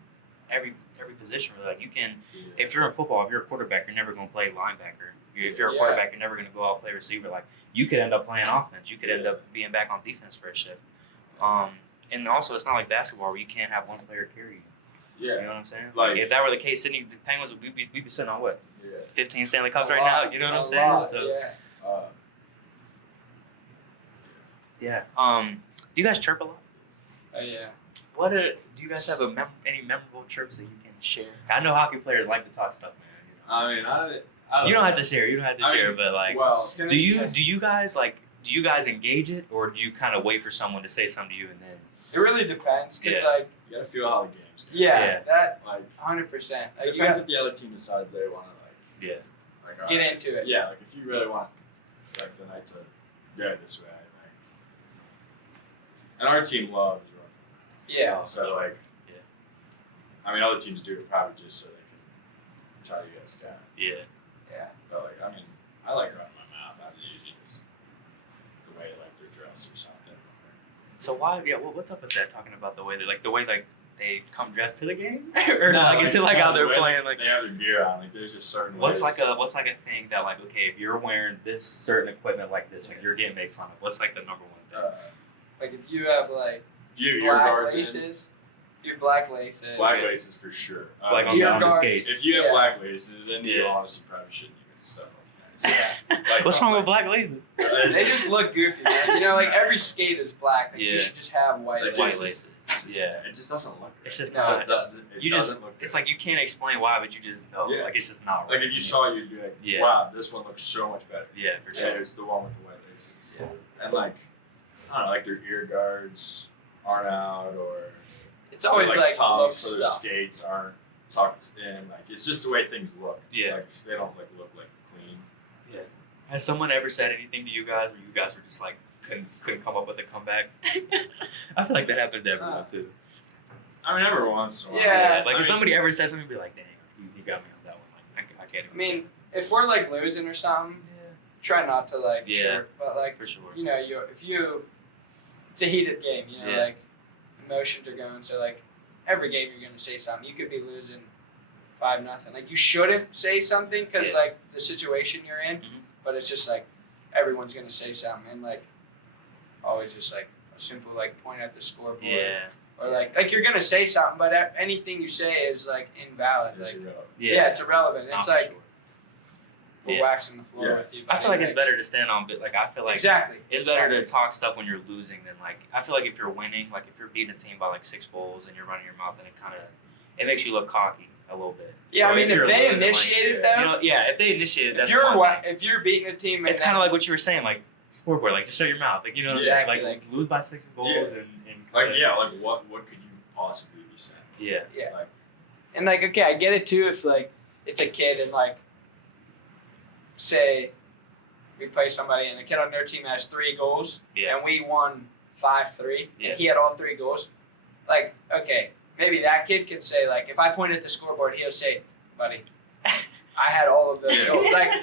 every position. Really, like you can. If you're in football, if you're a quarterback, you're never going to play linebacker. If you're a quarterback, you're never going to go out and play receiver. Like you could end up playing offense. You could end up being back on defense for a shift. And also, it's not like basketball where you can't have one player carry you. Yeah. You know what I'm saying? Like- if that were the case, Sydney, the Penguins would be sitting on what? Yeah. 15 Stanley Cups A right lot, now. You know what a I'm saying? lot, So yeah. yeah. Do you guys chirp a lot? Oh yeah. Do you guys have any memorable chirps that you can share? I know hockey players like to talk stuff, man. I mean, I You don't have to share. You don't have to share, but like, well, do you guys engage it, or do you kind of wait for someone to say something to you and then? It really depends, cause Yeah. like you gotta feel how the game's going. Yeah. that Like 100%. Like it you depends got if the other team decides they want to Yeah. like get alright. into it. Yeah, like if you really want like the night to go this way, like, and our team loves running. Yeah. So like, Yeah. I mean, other teams do it probably just so they can try to get us down. Yeah. Yeah. But like, I mean, I like running my mouth. I usually just the way like they're dressed or something. So why? Yeah. What's up with that? Talking about the way they come dressed to the game, or like is it like how they're playing? Like they have their gear on. Like there's just certain. what's ways. like a thing that like okay, if you're wearing this certain equipment like this, like you're getting made fun of. What's like the number one thing? Like if you have like Your black guards in. laces, your black laces. Black laces for sure. Like on ear the guards. skates. If you have Yeah. black laces, then you Yeah. honestly probably shouldn't even step on the ice. Yeah. Like, What's wrong like- with black laces? They just look goofy, man. Like every skate is black. Like Yeah. you should just have white Like, laces. White laces. Yeah, it just doesn't look. Right. It's just No, not. it doesn't. You just. Doesn't look It's good. like you can't explain why, but you just know. Yeah. Like it's just not Like right. if you saw it, you'd be like, Yeah. wow, this one looks so much better. Yeah, for Yeah, sure. it's the one with the white laces. Yeah. And like, I don't know, like their ear guards aren't out, or It's always like like look tongs for their stuff. skates aren't tucked in. Like it's just the way things look. Yeah. Like they don't like look like clean. Yeah. Has someone ever said anything to you guys, or you guys were just like couldn't come up with a comeback? I feel like that happens to everyone too. I mean, every once in a while. Yeah. Like I if mean, somebody ever says something, be like, dang, you got me on that one. Like I can't even. I mean, if we're like losing or something, try not to like Yeah. chirp. But like for sure. if it's a heated game, Yeah. like emotions are going. So like every game you're gonna say something. You could be losing 5-0. Like you shouldn't say something because Yeah. like the situation you're in. Mhm. But it's just like everyone's gonna say something, and like always just like a simple like point at the scoreboard. Yeah. Or like you're gonna say something, but anything you say is like invalid. It's Like irrelevant. Yeah. it's irrelevant. Nah, It's for like sure. we're Yeah. waxing the floor Yeah. with you. I feel like it's anyways. better to stand on bit. Like I feel like Exactly. it's better to talk stuff when you're losing than like I feel like if you're winning, like if you're beating a team by like 6 goals and you're running your mouth, then it makes you look cocky a little bit. Yeah, Or I mean, if you're they losing, initiate it you though, know, yeah, if they initiate it, that's if you're one thing. if you're beating a team, and It's kind of like what you were saying, like scoreboard, like just shut your mouth, like you know what I'm saying, Exactly, like lose by 6 goals Yeah. and Like yeah, like what could you possibly be saying? yeah, yeah, Like and like okay, I get it too. If like it's a kid and like say we play somebody and the kid on their team has 3 goals yeah, and we won 5-3 Yeah. and he had all 3 goals, like okay, maybe that kid can say like if I point at the scoreboard, he'll say, "Buddy, I had all of those goals." Like,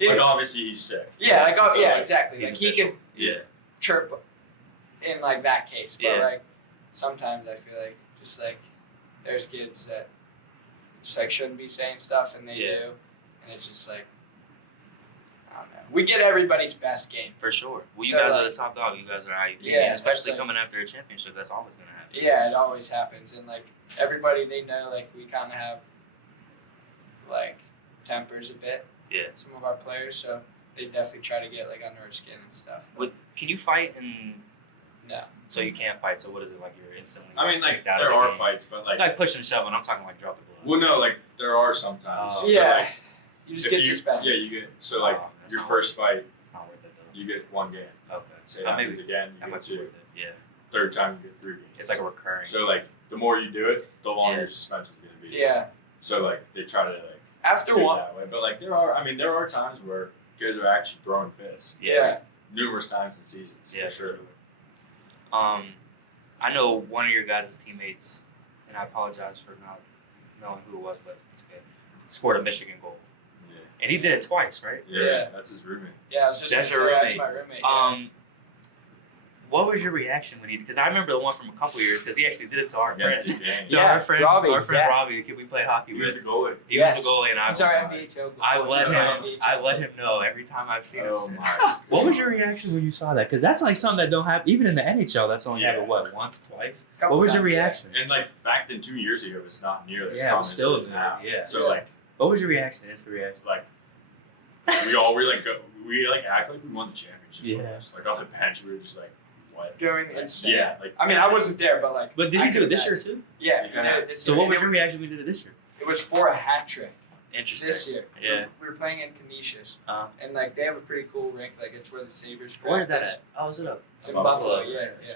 like obviously he's sick. yeah, like oh So, yeah, like, exactly. he's Like he official. could yeah, chirp in like that case, but Yeah. like sometimes I feel like just like there's kids that just like shouldn't be saying stuff and they Yeah. do, and it's just like I don't know. We get everybody's best game. For sure. Well, you So, guys are like- the top dog. You guys are IUP. Yeah, And especially that's, like- coming after a championship, that's always gonna happen. Yeah, it always happens, and like everybody they know, like we kind of have like tempers a bit. Yeah. Some of our players, so they definitely try to get like under our skin and stuff. Can you fight and? No. So you can't fight. So what is it like? You're instantly. I mean, like kicked out of there the are game? fights, but Like pushing and shoving. I'm talking like drop the glove. well, no, like there are sometimes. Oh. So, Yeah. like, You just if get you, suspended. Yeah, you get like Oh, that's your not first fight, It's not worth it though. you get 1 game. Okay. Say that maybe happens again, that you might get be 2. worth it. Yeah. Third time, you get 3 games. It's like a recurring. So like the more you do it, the longer Yeah. your suspension's gonna be. Yeah. So like they try to like After do it one. that way, but like there are times where kids are actually throwing fists. Yeah. Numerous times in seasons. Yeah, for sure. I know one of your guys' teammates, and I apologize for not knowing who it was, but it's okay. Scored a Michigan goal, Yeah. and he did it twice, right? Yeah, Yeah. that's his roommate. Yeah, I was just That's gonna your say that's roommate. my roommate. Yeah. What was your reaction when he? Because I remember the one from a couple years, because he actually did it to our Against friend, Duquesne. to Yeah, our friend Robbie, yeah. Robbie, the kid we play hockey He was with. the goalie. He Yes. was the goalie, and I'm sorry, MDHO. I've let MDHO. him know every time I've seen him Oh since. my. What was your reaction when you saw that? Because that's like something that don't happen even in the NHL. That's only Yeah. happened what, once, twice. Couple What was your times, yeah. reaction? And like back then 2 years ago, it's not nearly as Yeah, it common was as still it is good, now. yeah. So Yeah. like What was your reaction? Instant reaction. we act like we won the championship. Yeah. Almost. Like on the bench, we were just like, what? Going insane. Yeah. Like I mean, I wasn't there, but like. But did I you do could it this year imagine. too? Yeah, he Yeah. did it this So year. what and was it your reaction when you did it this year? It was for a hat trick Interesting. this year. Yeah. We were playing in Canisius, Uh-huh. and like they have a pretty cool rink. Like it's where the Sabres practice. Where's that at? Oh, is it up? It's in Buffalo. Yeah, yeah.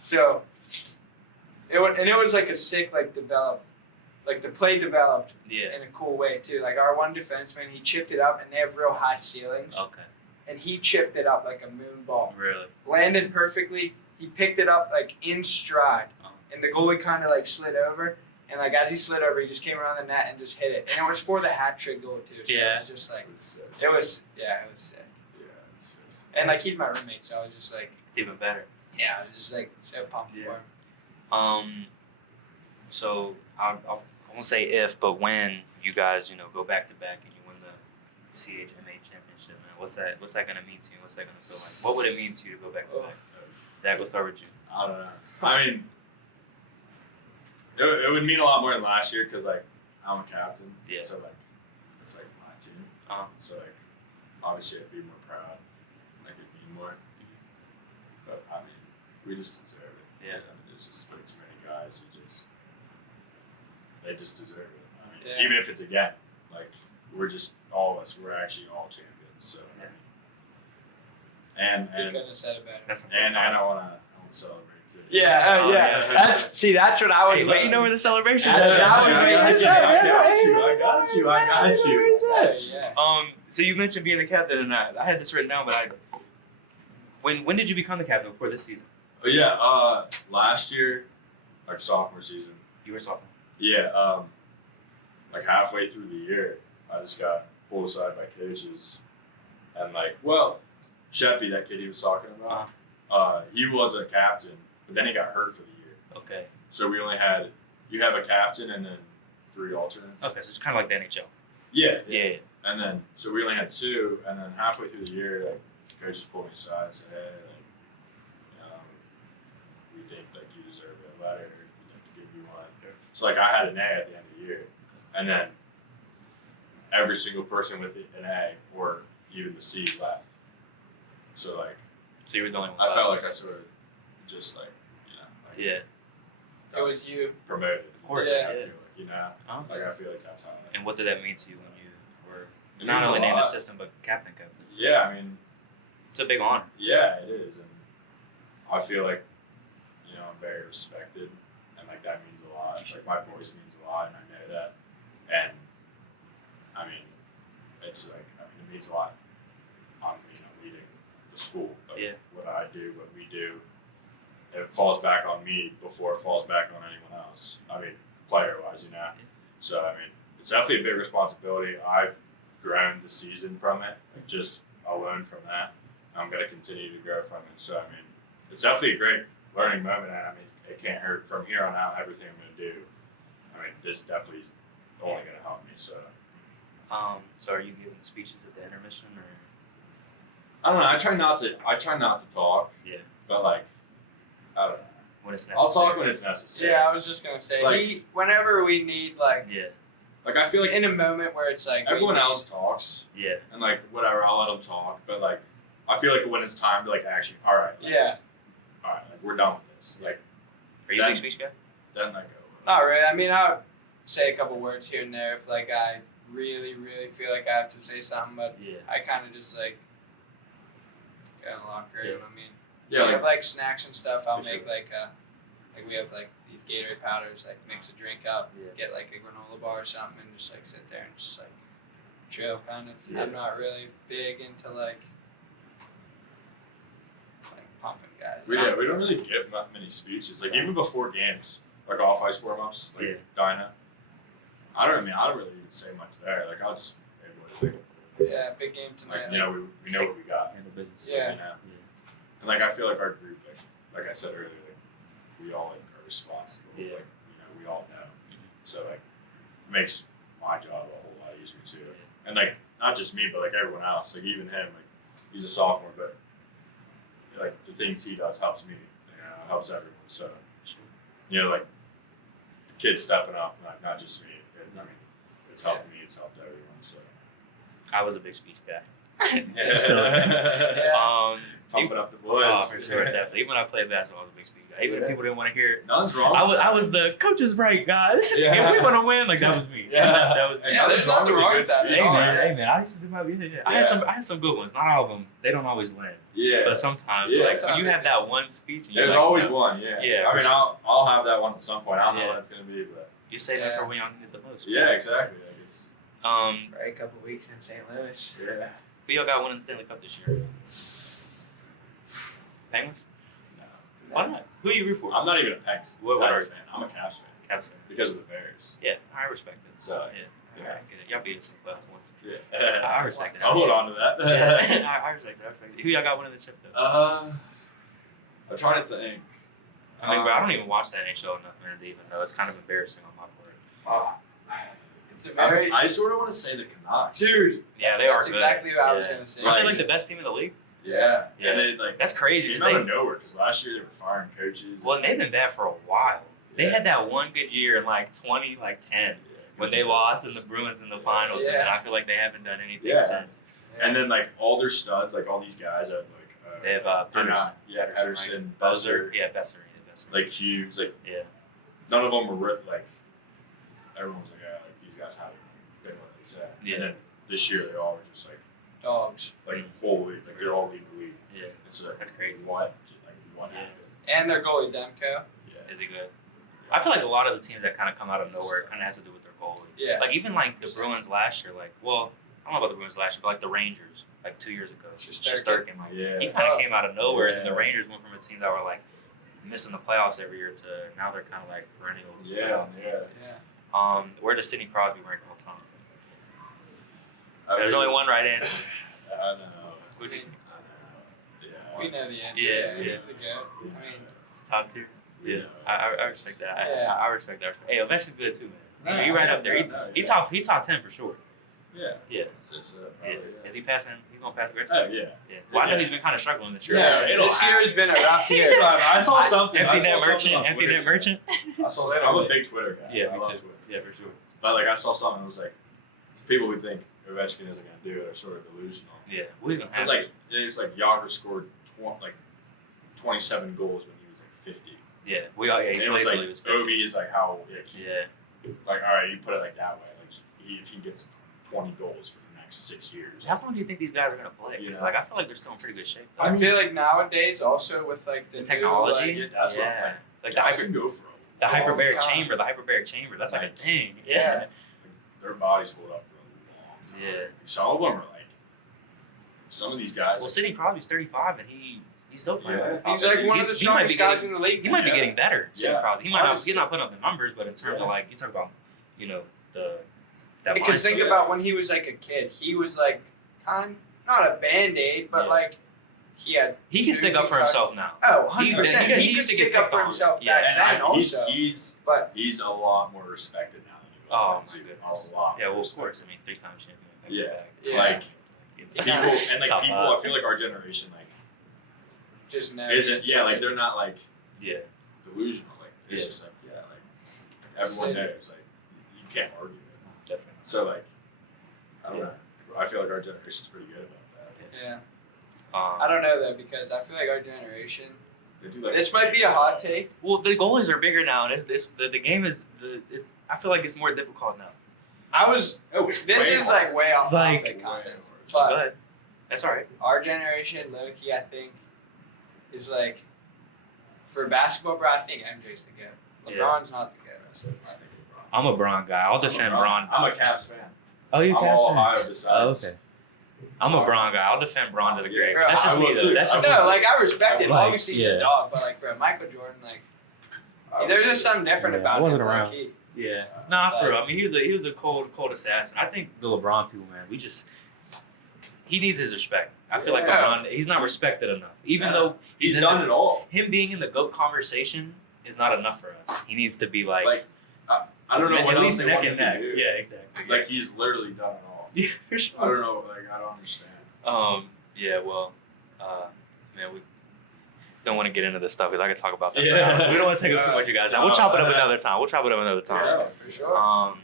So it was like a sick like the play developed Yeah. in a cool way too. Like our one defenseman, he chipped it up, and they have real high ceilings, Okay. and he chipped it up like a moon ball. Really? Landed perfectly. He picked it up like in stride, Uh-huh. and the goalie kind of like slid over, and like as he slid over, he just came around the net and just hit it, and it was for the hat trick goal too. So Yeah. it was just like It's so it sick. was sick. Yeah, it's so sick. And like he's my roommate, so I was just like, It's even better. yeah, I was just like so pumped Yeah. for him. So I won't say if, but when you guys, go back to back and you win the CHMA championship, man, what's that gonna mean to you? What's that gonna feel like? What would it mean to you to go back to back? That will start with you. I don't know. I mean, it would mean a lot more than last year because like I'm a captain. Yeah. So like it's like my team. Uh-huh. So like obviously I'd be more proud. Like it'd mean more. But I mean, we just deserve it. Yeah. I mean, there's just been so many guys who they just deserve it. I mean, Yeah. even if it's again, like we're just all of us. We're actually all champions. So. Yeah. And You and couldn't have said it better. That's and I wanna celebrate too. Yeah, Oh, yeah. yeah. That's what I was Hey, waiting over the celebration. That's what I was I waiting got to you, say. I got you. Yeah. So you mentioned being the captain, and I had this written down, but when did you become the captain before this season? Oh yeah, last year, like sophomore season. You were sophomore. Yeah, like halfway through the year, I just got pulled aside by coaches, and Sheppy, that kid he was talking about, he was a captain, but then he got hurt for the year. Okay. So we only had you have a captain and then 3 alternates. Okay, so it's kind of like the NHL. Yeah. Yeah. And then so we only had 2, and then halfway through the year, like coaches pulled me aside and said, "Hey, we think like you deserve a letter. We'd like to give you one." So like I had an A at the end of the year, and then every single person with an A or even the C left. So like So you were the only one. I felt like I sort of just like Yeah. It was you. promoted. Of course. Yeah. I feel like Oh. like I feel like that's how. And what did that mean to you when you were It not means a only named lot. assistant but captain? Yeah, I mean, It's a big honor. yeah, it is, and I feel like I'm very respected, and like that means a lot. Like my voice means a lot, and I know that. And I mean, it's like it means a lot. On leading the school, like Yeah. what I do, what we do, it falls back on me before it falls back on anyone else. I mean, player wise, So I mean, it's definitely a big responsibility. I've grown the season from it, like just alone from that. I'm gonna continue to grow from it. So I mean, it's definitely a great learning moment, and I mean, it can't hurt from here on out. Everything I'm gonna do, I mean, this definitely only gonna help me. So So are you giving the speeches at the intermission, or? I don't know. I try not to talk. Yeah. But like, I don't know. When it's necessary. I'll talk when it's necessary. Yeah, I was just gonna say, Like- whenever we need, like, Yeah. Like I feel like in a moment where it's like everyone we- else talks Yeah. and like whatever, I'll let them talk. But like, I feel like when it's time to like actually, all right, like, we're done with this. Like, Are you a Then- big speech guy? then I go. Not really. I mean, I would say a couple words here and there if like I really, really feel like I have to say something, but Yeah. I kind of just like go in the locker room. I mean, Yeah, we have like like snacks and stuff. I'll For make sure. like we have like these Gatorade powders. Like mix a drink up, Yeah. get like a granola bar or something, and just like sit there and just like chill, kind of. Yeah. I'm not really big into like pumping guys. we don't really give that many speeches. Like even before games, like off ice warm ups, like Yeah. Dyna. I don't really even say much there. Like I'll just hey, what is it? Yeah, big game tonight. Like, you know, we know what we got. Handle business. Yeah. You know? And like I feel like our group, like I said earlier, like, we all like are responsible. Yeah. Like, you know, we all know. So like it makes my job a whole lot easier too. And like not just me, but like everyone else. Like even him, like he's a sophomore, but like the things he does helps me. You know, helps everyone. So you know, like kids stepping up, not just me. I mean, it's helped me. It's helped everyone. So I was a big speech guy. Yeah. pumping up the boys. Oh, for sure, definitely. Even when I played basketball, I was a big speech guy. Even if people didn't want to hear it, Nothing's wrong. I was the coach is right, guys. Yeah. If we want to win, like that was me. Yeah. That was me. Yeah, there's nothing wrong with that. Hey Oh, man, yeah. hey man, I used to do my I had some good ones. Not all of them. They don't always land. Yeah. But sometimes, Yeah. like when you have that one speech, and you're There's like, always no, one, yeah. Yeah, I mean, for sure. I'll have that one at some point. I don't know Yeah. when it's gonna be, but you save it Yeah. for when y'all need it the most. yeah, exactly. Like it's Right, Right, a couple weeks in St. Louis. yeah. who y'all got winning the Stanley Cup this year? Penguins? No, Why not? Who you root for? I'm not even a Penguins What are fan. I'm a Caps fan Caps fan. because of the Bears. Yeah, I respect it. So Yeah, I get it. Y'all beat us in the playoffs once. yeah, I respect it. I'll hold on to that. Yeah, I respect it. I respect it. Who y'all got winning the chip though? I'm trying to think. I mean, bro, I don't even watch the NHL enough, man, to even know. It's kind of embarrassing on my part. It's a very I sort of want to say the Canucks, dude. Yeah, they are That's good. exactly what I was Yeah. gonna say. Aren't they Like- like the best team in the league? Yeah, Yeah. and it like That's crazy. came 'Cause out of nowhere because last year they were firing coaches. Well, they've been bad for a while. They Yeah. had that one good year in like 2010 when they lost in the Bruins in the finals, and then Yeah. I feel like they haven't done anything Yeah. since. And then like all their studs, like all these guys at like They have they're Pedersen. not, yeah, Pedersen, Buzzer, Yeah, Besser. Yeah, Besser. like Hughes, like yeah. none of them were like everyone was like, yeah, like these guys haven't been what they said. Yeah. And then this year they all were just like Dogs. holy, like they're all league to league. Yeah. It's like That's crazy. What? Like what Yeah. happened? And their goalie Demko. Yeah. Is he good? I feel like a lot of the teams that kind of come out of nowhere kind of has to do with their goalie. Yeah. Like even like the Bruins last year, like well, I don't know about the Bruins last year, but like the Rangers, like 2 years ago, Shesterkin. Like, Yeah. he kind of came out of nowhere, and Yeah. the Rangers went from a team that were like missing the playoffs every year to now they're kind of like perennial. Yeah, playoff team. Yeah. Where does Sidney Crosby rank all time? I There's mean, only one right answer. I know. Would you? I know. Yeah. We know the answer. Yeah, He's yeah. a goat. I mean, Top two. Yeah, I respect that. Yeah. I respect that. Hey, Ovechkin's good too, man. No, He right yeah, up there. no, He yeah. top 10 for sure. Yeah. Yeah. That's it. So, Yeah. probably, Is he passing? He's gonna pass Gretzky? Oh yeah. Yeah. Well, I know Yeah. he's been kind of struggling this year. yeah, it'll this year has been a rough year. I saw something. Empty I saw net something merchant. on Empty Twitter net merchant. I saw that. I'm a big Twitter guy. Yeah, I me love too. Twitter. Yeah, for sure. But like I saw something that was like people who think Ovechkin isn't gonna do it are sort of delusional. Yeah. Well, he's gonna have It's like it was like Yager scored 27 goals when he was like 50. Yeah. We all. Yeah. And He it was plays till like he was 50. Ovi is like how Yeah. like all right, you put it like that way. Like if he gets 20 goals for the next 6 years. How long do you think these guys are gonna play? Because Yeah. like I feel like they're still in pretty good shape. I feel like nowadays, also with like The new, technology. Yeah, that's what I'm yeah. like. Like Guys the can go for the long hyperbaric time. chamber. The hyperbaric chamber. That's like a Like, thing. yeah. their bodies hold up for a long time. Yeah. Some of them are like some of these guys. Well, Sidney Crosby's 35 and he's still playing. Yeah. at the top. He's like one of the He might be strongest guys getting- in the league. He might be Yeah. getting better. Sidney Yeah. Crosby. He might not. Honestly. He's not putting up the numbers, but in terms Yeah. of like you talk about, you know, that Because mindset. think about when he was like a kid, he was like not a band-aid, but Yeah. like he had. He can stick up for himself now. Oh, He- 100%. he He, could used to get stick up picked for on. himself Yeah, back and then also. he's But a lot more respected now than he Oh, things my too. goodness. A lot. Yeah, well, more of respect. course. I mean, 3-time champion. Yeah. Yeah. Like people and like Top people. five. I feel like our generation like Just now. isn't. Yeah, like they're not like Yeah. delusional. Like it's Yeah. just like everyone Same. knows. Like you can't argue it. Definitely. So like I don't Yeah. know. I feel like our generation's pretty good about that. Yeah. I don't know though, because I feel like our generation. They do like This might be a hot take. Well, the goalies are bigger now, and the game is it's. I feel like it's more difficult now. This is like way off Like- topic, kind of. But But that's all right. our generation, low key, I think, is like for basketball, bro. I think MJ's the goat. Yeah. LeBron's not the goat. That's what I think of LeBron. I'm a Bron guy. I'll defend Bron. I'm a Cavs fan. Oh, you I'm Cavs all fan? Ohio besides. Oh, okay. I'm a Bron guy. I'll defend Bron to the grave. Bro, That's just I me will though. too. That's just No, me. like I respect it. Like, Obviously, he's yeah. a dog, but like, bro, Michael Jordan, like, there's just something different Yeah, about I wasn't him. around. Low-key. Yeah. Nah, for real. I mean, he was a cold assassin. I think the LeBron people, man, he needs his respect. I feel like Yeah. LeBron, he's not respected enough. Even Yeah. though He's in done the- it all. him being in the GOAT conversation is not enough for us. He needs to be like I don't know what at else least they neck want and him neck. to do. Yeah, exactly. Like he's literally done it all. yeah, for sure. I don't know. Like I don't understand. Yeah, well, man, we don't want to get into this stuff because I can talk about that. Yeah. For hours. We don't want to take up too much of you guys. We'll chop it up another time. Yeah, for sure. Well,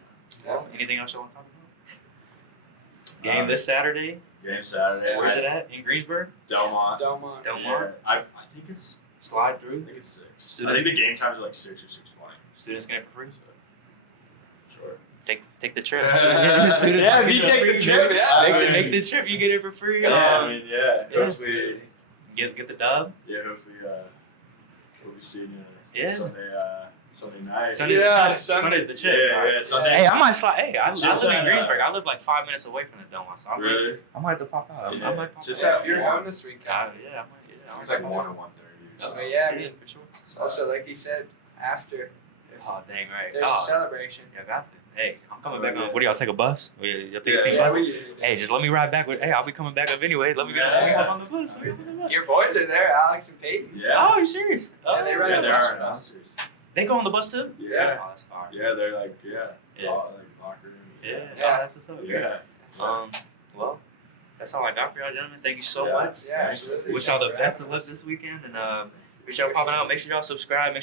Definitely. anything else you want to talk about? Game this Saturday. Game Saturday. Where's it at? In Greensburg? Delmont. Delmont. Delmont? Yeah. I think it's. Slide I through. think it's 6. Students- I think the game times are like 6 or 6:20. Students get it for free. Sure. Take the trip. Yeah, Students if get you it for take the free. trip, yeah. Make the trip. You get it for free. Yeah, I mean, yeah. yeah. Hopefully, Get the dub. yeah. Hopefully, we'll be seeing you Yeah. Sunday night. Sunday's Yeah, the chip. Sunday's the chip. Yeah, All right. yeah. Sunday. Hey, I might slide. Hey, I Chips live in and, Greensburg. I live like 5 minutes away from the Delmont, so Really? I might have to pop out. Yeah. I might pop Chips out. Yeah, if you're home this weekend. Yeah, I might. Yeah, It's like 1 and 1:30. So yeah, I mean, for sure. also like you said, after Oh, dang right. there's a Oh, celebration. yeah, got to. Hey, I'm coming Oh, back yeah. on. What do y'all take a bus? You take a Yeah, team Yeah, bus? we, Hey, just let me ride back with. Hey, I'll be coming back up anyway. Let me hop on the bus. Let me hop on the bus. your boys are there, Alex and Peyton. Yeah. Oh, you serious? Yeah, they ride Yeah, the they bus are with us. announcers. They go on the bus too? Yeah. Oh, that's fire. Yeah, they're like Yeah. like locker room. Yeah. Yeah. Oh, that's what's up. Yeah. Well, that's all I got for y'all, gentlemen. Thank you so Yeah. much. Yeah, absolutely. Wish y'all the Thanks for best of having luck us. this weekend, and wish y'all popping out. Make sure y'all subscribe. Make sure